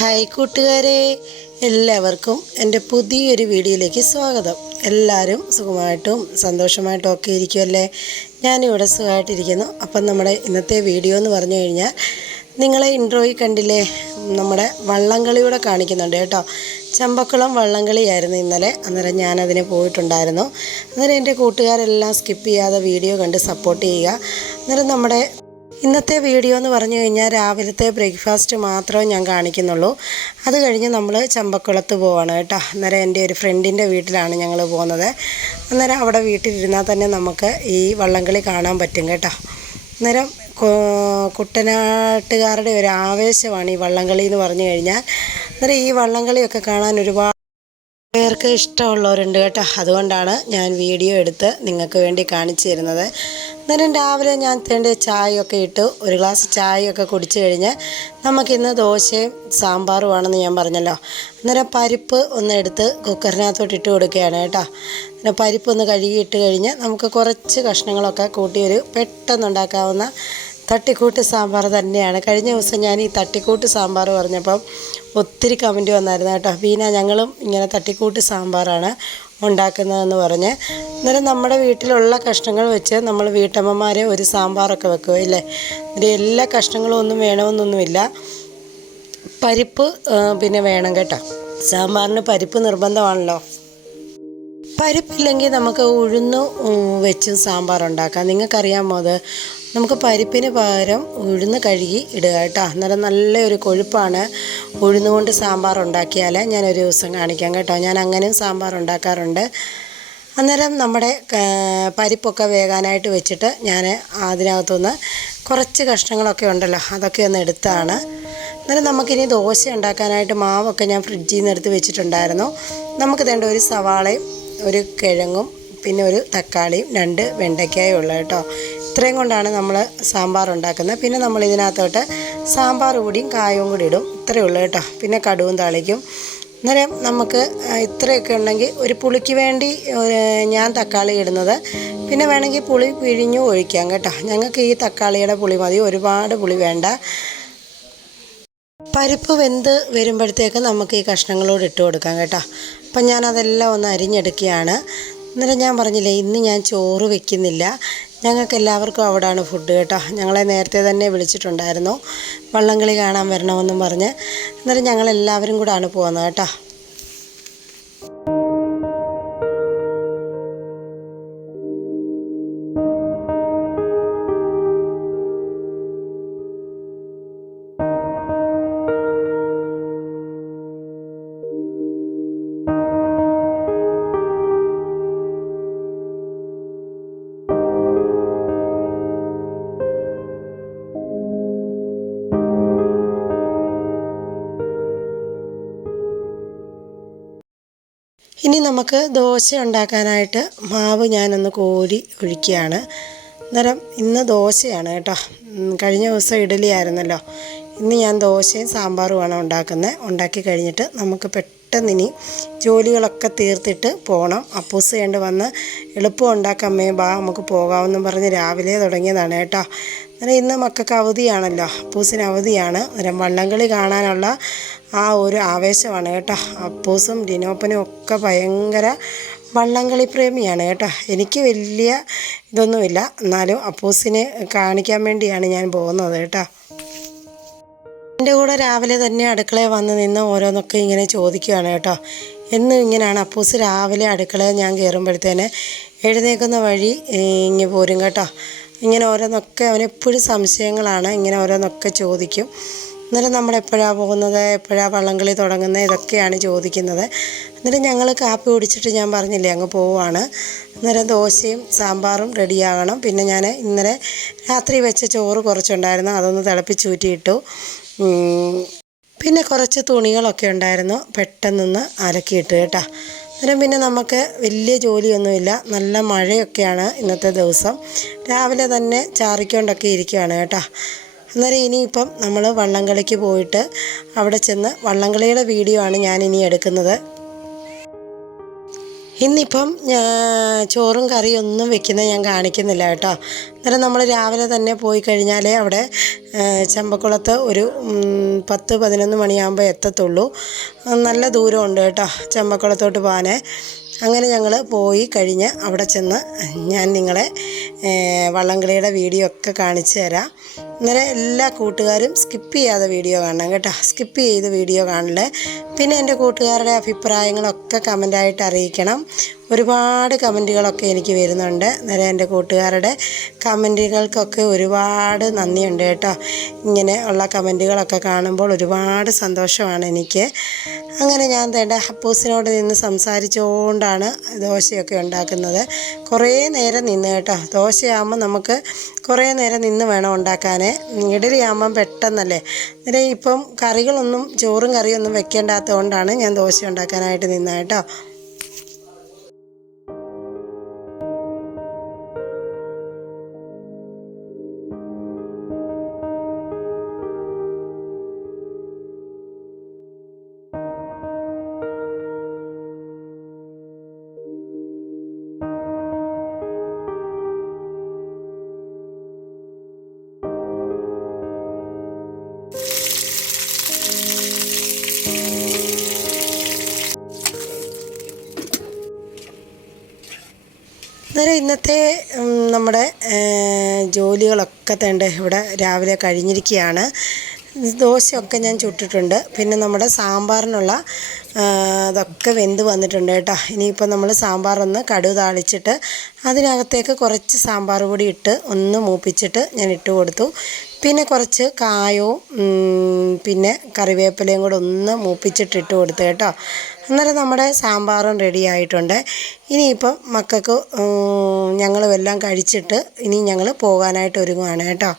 Hi കൂട്ടുകാരെ, എല്ലാവർക്കും എൻ്റെ പുതിയൊരു വീഡിയോയിലേക്ക് സ്വാഗതം. എല്ലാവരും സുഖമായിട്ടും സന്തോഷമായിട്ടും ഒക്കെ ഇരിക്കുമല്ലേ? ഞാനിവിടെ സുഖമായിട്ടിരിക്കുന്നു. അപ്പം നമ്മുടെ ഇന്നത്തെ വീഡിയോ എന്ന് പറഞ്ഞു കഴിഞ്ഞാൽ, നിങ്ങളെ ഇൻട്രോയിൽ കണ്ടില്ലേ, നമ്മുടെ വള്ളംകളിയൂടെ കാണിക്കുന്നുണ്ട് കേട്ടോ. ചമ്പക്കുളം വള്ളംകളിയായിരുന്നു ഇന്നലെ. അന്നേരം ഞാനതിന് പോയിട്ടുണ്ടായിരുന്നു. അന്നേരം എൻ്റെ കൂട്ടുകാരെല്ലാം സ്കിപ്പ് ചെയ്യാതെ വീഡിയോ കണ്ട് സപ്പോർട്ട് ചെയ്യുക. അന്നേരം നമ്മുടെ ഇന്നത്തെ വീഡിയോ എന്ന് പറഞ്ഞു കഴിഞ്ഞാൽ രാവിലത്തെ ബ്രേക്ക്ഫാസ്റ്റ് മാത്രമേ ഞാൻ കാണിക്കുന്നുള്ളൂ. അത് കഴിഞ്ഞ് നമ്മൾ ചമ്പക്കുളത്ത് പോവാണ് കേട്ടോ. അന്നേരം എൻ്റെ ഒരു ഫ്രണ്ടിൻ്റെ വീട്ടിലാണ് ഞങ്ങൾ പോകുന്നത്. അന്നേരം അവിടെ വീട്ടിലിരുന്നാൽ തന്നെ നമുക്ക് ഈ വള്ളംകളി കാണാൻ പറ്റും കേട്ടോ. അന്നേരം കുട്ടനാട്ടുകാരുടെ ഒരു ആവേശമാണ് ഈ വള്ളംകളി എന്ന് പറഞ്ഞു കഴിഞ്ഞാൽ. അന്നേരം ഈ വള്ളംകളിയൊക്കെ കാണാൻ ഒരുപാട് പേർക്ക് ഇഷ്ടമുള്ളവരുണ്ട് കേട്ടോ. അതുകൊണ്ടാണ് ഞാൻ വീഡിയോ എടുത്ത് നിങ്ങൾക്ക് വേണ്ടി കാണിച്ചു തരുന്നത്. അന്നേരം രാവിലെ ഞാൻ ചായയൊക്കെ ഇട്ടു, ഒരു ഗ്ലാസ് ചായയൊക്കെ കുടിച്ചു കഴിഞ്ഞ് നമുക്കിന്ന് ദോശയും സാമ്പാറുമാണെന്ന് ഞാൻ പറഞ്ഞല്ലോ. അന്നേരം പരിപ്പ് ഒന്ന് എടുത്ത് കുക്കറിനകത്തോട്ട് ഇട്ട് കൊടുക്കുകയാണ് കേട്ടോ. അന്നേരം പരിപ്പ് ഒന്ന് കഴുകിയിട്ട് കഴിഞ്ഞ് നമുക്ക് കുറച്ച് കഷ്ണങ്ങളൊക്കെ കൂട്ടി ഒരു പെട്ടെന്നുണ്ടാക്കാവുന്ന തട്ടിക്കൂട്ട് സാമ്പാർ തന്നെയാണ്. കഴിഞ്ഞ ദിവസം ഞാൻ ഈ തട്ടിക്കൂട്ട് സാമ്പാർ പറഞ്ഞപ്പം ഒത്തിരി കമൻറ്റ് വന്നായിരുന്നു കേട്ടോ. ബീന, ഞങ്ങളും ഇങ്ങനെ തട്ടിക്കൂട്ട് സാമ്പാറാണ് ഉണ്ടാക്കുന്നതെന്ന് പറഞ്ഞ്. അന്നേരം നമ്മുടെ വീട്ടിലുള്ള കഷ്ണങ്ങൾ വെച്ച് നമ്മൾ വീട്ടമ്മമാരെ ഒരു സാമ്പാറൊക്കെ വെക്കുക ഇല്ലേ. ഇതിൻ്റെ എല്ലാ കഷ്ണങ്ങളും ഒന്നും വേണമെന്നൊന്നുമില്ല. പരിപ്പ് പിന്നെ വേണം കേട്ടോ. സാമ്പാറിന് പരിപ്പ് നിർബന്ധമാണല്ലോ. പരിപ്പില്ലെങ്കിൽ നമുക്ക് ഉഴുന്ന് വെച്ചും സാമ്പാർ ഉണ്ടാക്കാം. നിങ്ങൾക്കറിയാമോ അത്? നമുക്ക് പരിപ്പിന് പകരം ഉഴുന്ന് കഴുകി ഇടുക കേട്ടോ. അന്നേരം നല്ലൊരു കൊഴുപ്പാണ് ഉഴുന്ന് കൊണ്ട് സാമ്പാർ ഉണ്ടാക്കിയാൽ. ഞാനൊരു ദിവസം കാണിക്കാം കേട്ടോ. ഞാൻ അങ്ങനെയും സാമ്പാർ ഉണ്ടാക്കാറുണ്ട്. അന്നേരം നമ്മുടെ പരിപ്പൊക്കെ വേകാനായിട്ട് വെച്ചിട്ട് ഞാൻ അതിനകത്തുനിന്ന് കുറച്ച് കഷ്ണങ്ങളൊക്കെ ഉണ്ടല്ലോ, അതൊക്കെ ഒന്ന് എടുത്താണ്. അന്നേരം നമുക്കിനി ദോശ ഉണ്ടാക്കാനായിട്ട് മാവൊക്കെ ഞാൻ ഫ്രിഡ്ജിൽ നിന്ന് എടുത്ത് വെച്ചിട്ടുണ്ടായിരുന്നു. നമുക്ക് വേണ്ട ഒരു സവാളയും ഒരു കിഴങ്ങും പിന്നെ ഒരു തക്കാളിയും 2 വെണ്ടയ്ക്കായും ഉള്ളത് കേട്ടോ. ഇത്രയും കൊണ്ടാണ് നമ്മൾ സാമ്പാർ ഉണ്ടാക്കുന്നത്. പിന്നെ നമ്മൾ ഇതിനകത്തോട്ട് സാമ്പാർ പൊടിയും കായവും കൂടി ഇടും. ഇത്രയേ ഉള്ളൂ കേട്ടോ. പിന്നെ കടുവും താളിക്കും. അന്നേരം നമുക്ക് ഇത്രയൊക്കെ ഉണ്ടെങ്കിൽ ഒരു പുളിക്ക് വേണ്ടി ഞാൻ തക്കാളി ഇടുന്നത്. പിന്നെ വേണമെങ്കിൽ പുളി പിഴിഞ്ഞു ഒഴിക്കാം കേട്ടോ. ഞങ്ങൾക്ക് ഈ തക്കാളിയുടെ പുളി മതി, ഒരുപാട് പുളി വേണ്ട. പരിപ്പ് വെന്ത് വരുമ്പോഴത്തേക്ക് നമുക്ക് ഈ കഷ്ണങ്ങളോട് ഇട്ട് കൊടുക്കാം കേട്ടോ. അപ്പം ഞാനതെല്ലാം ഒന്ന് അരിഞ്ഞെടുക്കുകയാണ്. അന്നേരം ഞാൻ പറഞ്ഞില്ലേ, ഇന്ന് ഞാൻ ചോറ് വെക്കുന്നില്ല. ഞങ്ങൾക്ക് എല്ലാവർക്കും അവിടെയാണ് ഫുഡ് കേട്ടോ. ഞങ്ങളെ നേരത്തെ തന്നെ വിളിച്ചിട്ടുണ്ടായിരുന്നു വള്ളംകളി കാണാൻ വരണമെന്നും പറഞ്ഞ്. അന്നേരം ഞങ്ങളെല്ലാവരും കൂടാണ് പോകുന്നത് കേട്ടോ. ഇനി നമുക്ക് ദോശ ഉണ്ടാക്കാനായിട്ട് മാവ് ഞാനൊന്ന് കോരി ഒഴിക്കുകയാണ്. അന്നേരം ഇന്ന് ദോശയാണ് കേട്ടോ. കഴിഞ്ഞ ദിവസം ഇഡ്ഡലി ആയിരുന്നല്ലോ. ഇന്ന് ഞാൻ ദോശയും സാമ്പാറുമാണ് ഉണ്ടാക്കുന്നത്. ഉണ്ടാക്കി കഴിഞ്ഞിട്ട് നമുക്ക് പെട്ടെന്നിനി ജോലികളൊക്കെ തീർത്തിട്ട് പോകണം. അപ്പൂസ് കണ്ട് വന്ന് എളുപ്പം ഉണ്ടാക്കാമേ, നമുക്ക് പോകാമെന്നും പറഞ്ഞ് രാവിലെ തുടങ്ങിയതാണ് കേട്ടോ. അന്നേരം ഇന്ന് മക്കൾക്ക് അവധിയാണല്ലോ, അപ്പൂസിന് അവധിയാണ്. അന്നേരം വള്ളംകളി കാണാനുള്ള ആ ഒരു ആവേശമാണ് കേട്ടോ. അപ്പൂസും ഡിനോപ്പനും ഒക്കെ ഭയങ്കര വള്ളംകളി പ്രേമിയാണ് കേട്ടോ. എനിക്ക് വലിയ ഇതൊന്നുമില്ല, എന്നാലും അപ്പൂസിനെ കാണിക്കാൻ വേണ്ടിയാണ് ഞാൻ പോകുന്നത് കേട്ടോ. എൻ്റെ കൂടെ രാവിലെ തന്നെ അടുക്കളയിൽ വന്ന് നിന്ന് ഓരോന്നൊക്കെ ഇങ്ങനെ ചോദിക്കുകയാണ് കേട്ടോ. എന്നും ഇങ്ങനെയാണ് അപ്പൂസ്. രാവിലെ അടുക്കളയിൽ ഞാൻ കയറുമ്പോഴത്തേന് എഴുന്നേൽക്കുന്ന വഴി ഇങ്ങനെ പോരും കേട്ടോ. ഇങ്ങനെ ഓരോന്നൊക്കെ അവനെപ്പോഴും സംശയങ്ങളാണ്. ഇങ്ങനെ ഓരോന്നൊക്കെ ചോദിക്കും. അന്നേരം നമ്മളെപ്പോഴാണ് പോകുന്നത്, എപ്പോഴാണ് വള്ളംകളി തുടങ്ങുന്നത്, ഇതൊക്കെയാണ് ചോദിക്കുന്നത്. അന്നേരം ഞങ്ങൾ കാപ്പി കുടിച്ചിട്ട് ഞാൻ പറഞ്ഞില്ലേ അങ്ങ് പോവുകയാണ്. അന്നേരം ദോശയും സാമ്പാറും റെഡിയാകണം. പിന്നെ ഞാൻ ഇന്നലെ രാത്രി വെച്ച ചോറ് കുറച്ചുണ്ടായിരുന്നു, അതൊന്ന് തിളപ്പിച്ചൂറ്റിയിട്ടു. പിന്നെ കുറച്ച് തുണികളൊക്കെ ഉണ്ടായിരുന്നു, പെട്ടെന്നൊന്ന് അലക്കിയിട്ട് കേട്ടോ. അന്നേരം പിന്നെ നമുക്ക് വലിയ ജോലിയൊന്നുമില്ല. നല്ല മഴയൊക്കെയാണ് ഇന്നത്തെ ദിവസം. രാവിലെ തന്നെ ചാറിക്കൊണ്ടൊക്കെ ഇരിക്കുകയാണ് കേട്ടോ. അന്നേരം ഇനിയിപ്പം നമ്മൾ വള്ളംകളിക്ക് പോയിട്ട് അവിടെ ചെന്ന് വള്ളംകളിയുടെ വീഡിയോ ആണ് ഞാൻ ഇനി എടുക്കുന്നത്. ഇന്നിപ്പം ചോറും കറിയും ഒന്നും വെക്കുന്നത് ഞാൻ കാണിക്കുന്നില്ല കേട്ടോ. അന്നേരം നമ്മൾ രാവിലെ തന്നെ പോയി കഴിഞ്ഞാൽ അവിടെ ചമ്പക്കുളത്ത് ഒരു 10-11 മണിയാകുമ്പോൾ എത്തത്തുള്ളൂ. നല്ല ദൂരമുണ്ട് കേട്ടോ ചമ്പക്കുളത്തോട്ട് പോകാൻ. അങ്ങനെ ഞങ്ങൾ പോയി കഴിഞ്ഞ് അവിടെ ചെന്ന് ഞാൻ നിങ്ങളെ വള്ളംകളിയുടെ വീഡിയോ ഒക്കെ കാണിച്ചു തരാം. അന്നേരം എല്ലാ കൂട്ടുകാരും സ്കിപ്പ് ചെയ്യാതെ വീഡിയോ കാണണം കേട്ടോ. സ്കിപ്പ് ചെയ്ത് വീഡിയോ കാണല്. പിന്നെ എൻ്റെ കൂട്ടുകാരുടെ അഭിപ്രായങ്ങളൊക്കെ കമൻ്റായിട്ട് അറിയിക്കണം. ഒരുപാട് കമൻറ്റുകളൊക്കെ എനിക്ക് വരുന്നുണ്ട്. അന്നേരം എൻ്റെ കൂട്ടുകാരുടെ കമൻറ്റുകൾക്കൊക്കെ ഒരുപാട് നന്ദിയുണ്ട് കേട്ടോ. ഇങ്ങനെ ഉള്ള കമൻറ്റുകളൊക്കെ കാണുമ്പോൾ ഒരുപാട് സന്തോഷമാണ് എനിക്ക്. അങ്ങനെ ഞാൻ തേണ്ട ഹപ്പൂസിനോട് നിന്ന് സംസാരിച്ചുകൊണ്ടാണ് ദോശയൊക്കെ ഉണ്ടാക്കുന്നത്. കുറേ നേരം നിന്ന് കേട്ടോ. ദോശയാകുമ്പോൾ നമുക്ക് കുറേ നേരം നിന്ന് വേണം ഉണ്ടാക്കാൻ. ഇഡലി ആകുമ്പം പെട്ടെന്നല്ലേ. അന്നേരം ഇപ്പം കറികളൊന്നും ചോറും കറിയൊന്നും വെക്കേണ്ടാത്തത് കൊണ്ടാണ് ഞാൻ ദോശ ഉണ്ടാക്കാനായിട്ട് നിന്നത് കേട്ടോ. അന്നേരം ഇന്നത്തെ നമ്മുടെ ജോലികളൊക്കെ തേണ്ട ഇവിടെ രാവിലെ കഴിഞ്ഞിരിക്കുകയാണ്. ദോശയൊക്കെ ഞാൻ ചുട്ടിട്ടുണ്ട്. പിന്നെ നമ്മുടെ സാമ്പാറിനുള്ള അതൊക്കെ വെന്ത് വന്നിട്ടുണ്ട് കേട്ടോ. ഇനിയിപ്പോൾ നമ്മൾ സാമ്പാറൊന്ന് കടുക് താളിച്ചിട്ട് അതിനകത്തേക്ക് കുറച്ച് സാമ്പാർ പൊടി ഇട്ട് ഒന്ന് മൂപ്പിച്ചിട്ട് ഞാൻ ഇട്ട് കൊടുത്തു. പിന്നെ കുറച്ച് കായവും പിന്നെ കറിവേപ്പിലയും കൂടെ ഒന്ന് മൂപ്പിച്ചിട്ട് ഇട്ട് കൊടുത്തു കേട്ടോ. അന്നേരം നമ്മുടെ സാമ്പാറും റെഡി ആയിട്ടുണ്ട്. ഇനിയിപ്പം മക്കൾക്ക് ഞങ്ങളുമെല്ലാം കഴിച്ചിട്ട് ഇനി ഞങ്ങൾ പോകാനായിട്ട് ഒരുങ്ങുകയാണ് കേട്ടോ.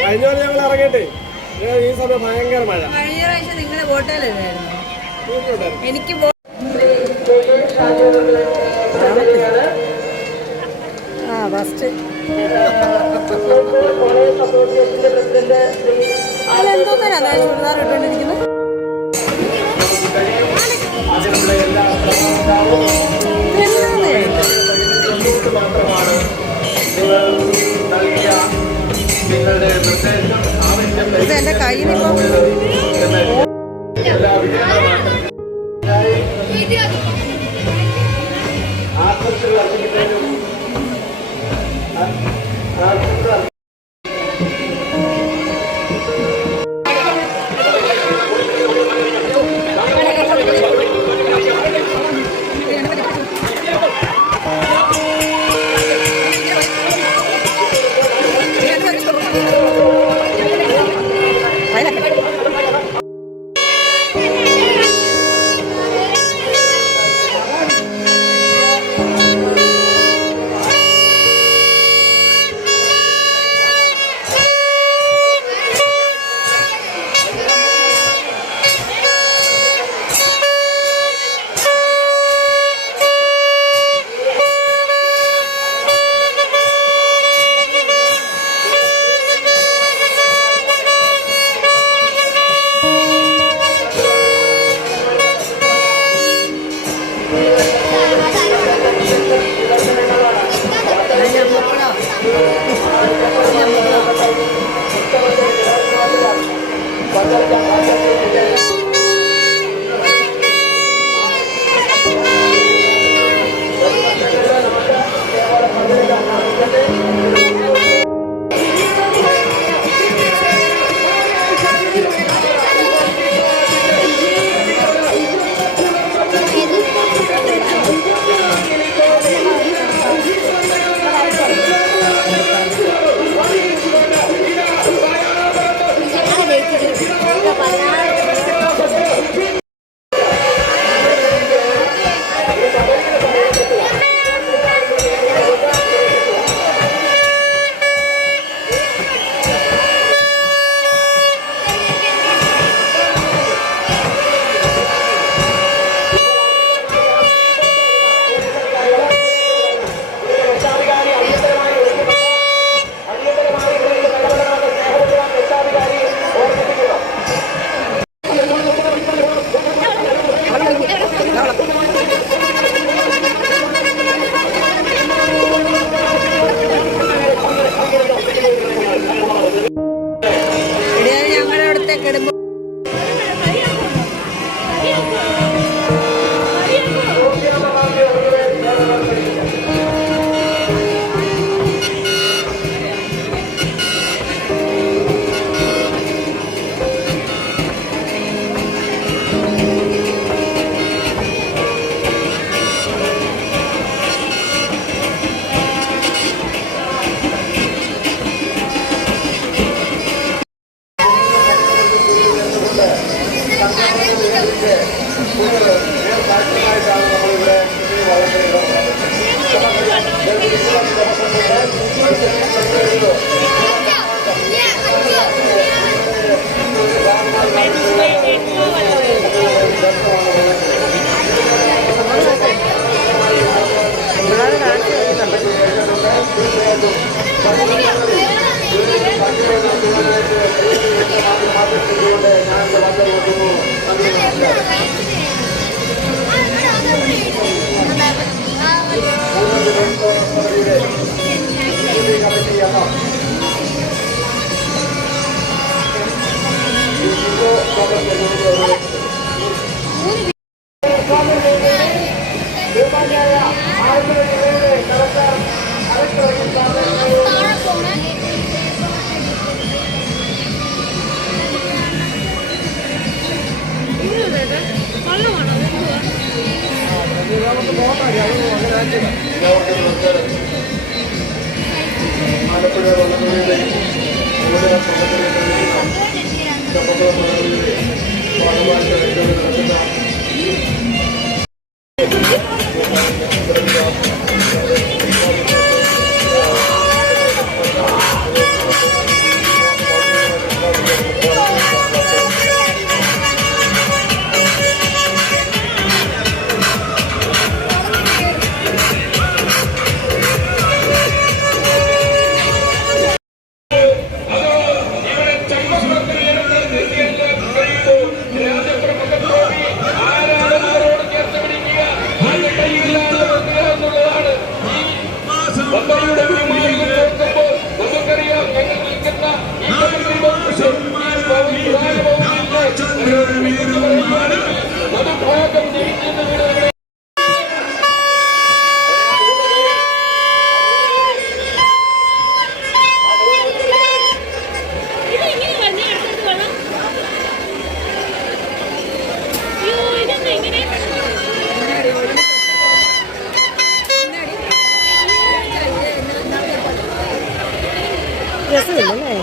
കഴിഞ്ഞ ഞങ്ങൾ ഇറങ്ങിട്ടെ ഈ സമയം ഭയങ്കര മഴ. കഴിഞ്ഞ പ്രാവശ്യം നിങ്ങളെ വോട്ടല്ലായിരുന്നു എനിക്ക് ഫസ്റ്റ് അതെന്തോ തരാ ചുരിദാർ ഇട്ടുകൊണ്ടിരിക്കുന്നത്. ഇത് എൻ്റെ കയ്യിലിപ്പം രസമില്ലല്ലേ?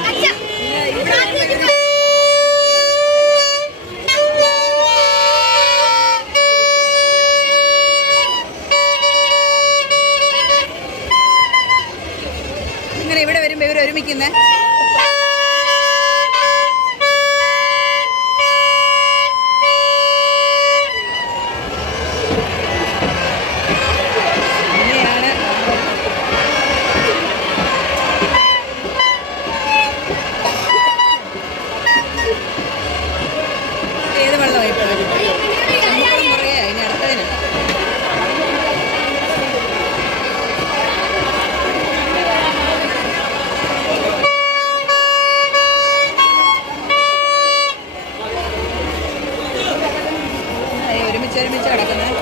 ഇങ്ങനെ ഇവിടെ വരുമ്പോ ഇവർ ഒരുമിക്കുന്നേ. ഏത് വെള്ളമായി ചെമ്പക്കുളം കുറയാ ഇനി അടുത്തതിന്. ഒരുമിച്ച് ഒരുമിച്ച് കിടക്കുന്നത്.